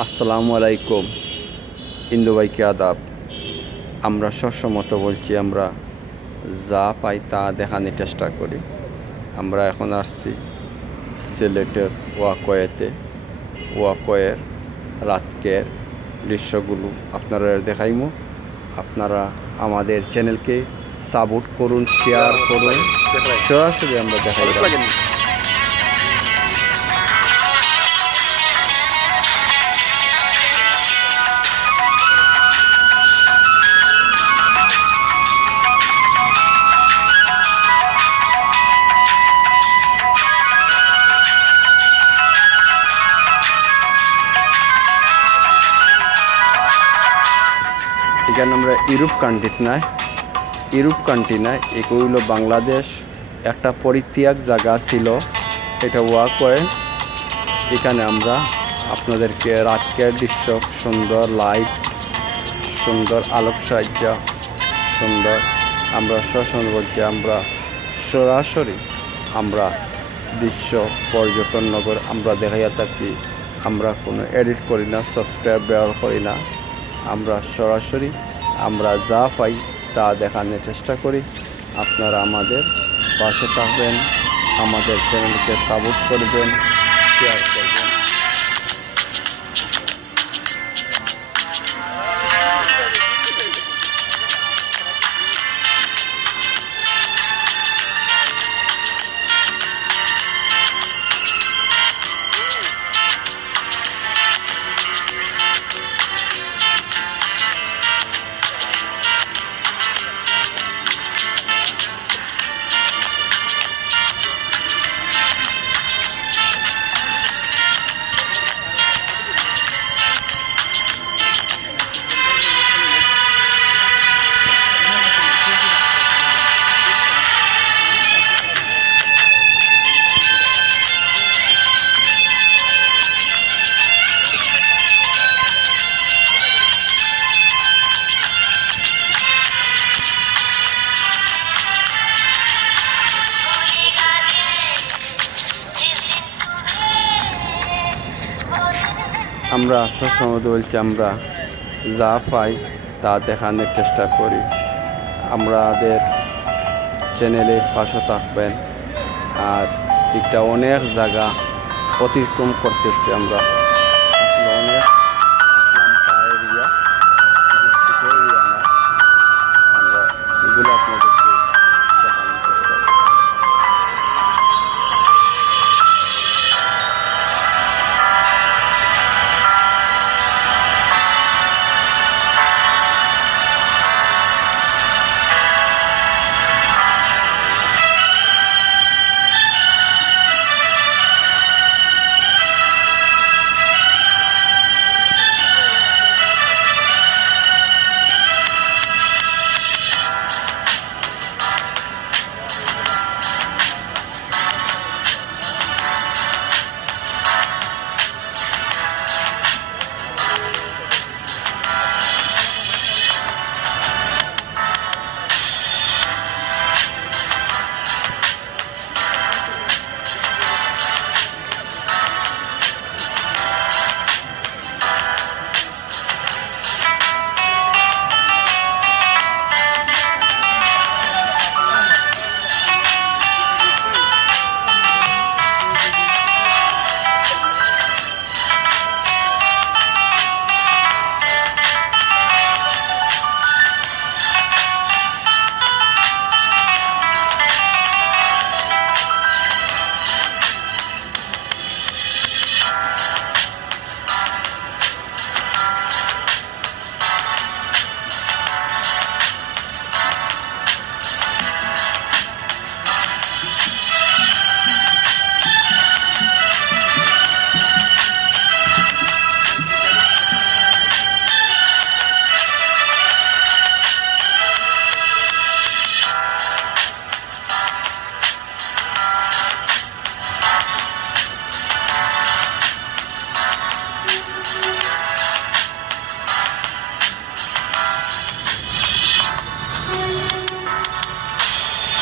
আসসালামু আলাইকুম। ইন্দু ভাইকে আদাব। আমরা সবসময় তো বলছি আমরা যা পাই তা দেখানোর চেষ্টা করি। আমরা এখন আসছি সিলেটের ওয়াকওয়েতে। ওয়াকওয়ের রাতকের দৃশ্যগুলো আপনারা দেখাইমু। আপনারা আমাদের চ্যানেলকে সাপোর্ট করুন, শেয়ার করুন। সরাসরি আমরা দেখাই। এখানে আমরা ইউরোপ কান্ট্রি নাই, এগুলো হইল বাংলাদেশ। একটা পরিত্যাগ জায়গা ছিল, এটা ওয়াকওয়ে। এখানে আমরা আপনাদেরকে রাতকের দৃশ্য, সুন্দর লাইট, সুন্দর আলোক সাহায্য, সুন্দর আমরা সবসময় বলছি আমরা সরাসরি আমরা দৃশ্য পর্যটন নগর আমরা দেখাইয়া থাকি। আমরা কোনো এডিট করি না, সফটওয়্যার ব্যবহার করি না। আমরা সরাসরি আমরা যা পাই তা দেখানোর চেষ্টা করি। আপনারা আমাদের পাশে থাকবেন, আমাদের চ্যানেলকে সাপোর্ট করবেন, শেয়ার করবেন। আমরা সবসময় বলছি আমরা যা পাই তা দেখানোর চেষ্টা করি। আমাদের চ্যানেলের পাশে থাকবেন। আর একটা অনেক জায়গা অতিক্রম করতেছি আমরা, আসলে অনেক এরিয়া, আমরা এগুলো আপনাদেরকে দেখানোর চেষ্টা করি।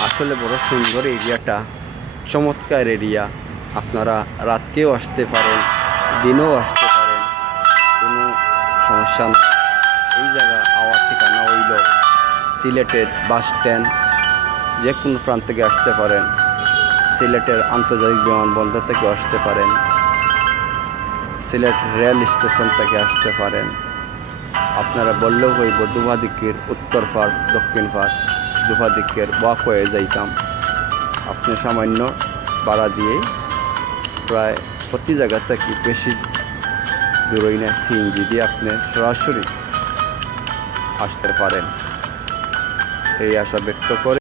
আসলে বড় সুন্দর এরিয়াটা, চমৎকার এরিয়া। আপনারা রাতকেও আসতে পারেন, দিনেও আসতে পারেন। সমস্যা না। এই জায়গা আওয়ার ঠিকানা হইল সিলেটের বাস স্ট্যান্ড, যে কোনো প্রান্ত থেকে আসতে পারেন। সিলেটের আন্তর্জাতিক বিমানবন্দর থেকে আসতে পারেন, সিলেট রেল স্টেশন থেকে আসতে পারেন। আপনারা বললেও হইব দুভাদিকের উত্তর পাড় দক্ষিণ পাড়, দুভাদিকের ওয়াকওয়ে যাইতাম। আপনি সামান্য ভাড়া দিয়েই প্রায় প্রতি জায়গা থেকে বেশি দূরই না, সিএনজি দিয়ে আপনি সরাসরি আসতে পারেন। এই আশা ব্যক্ত করে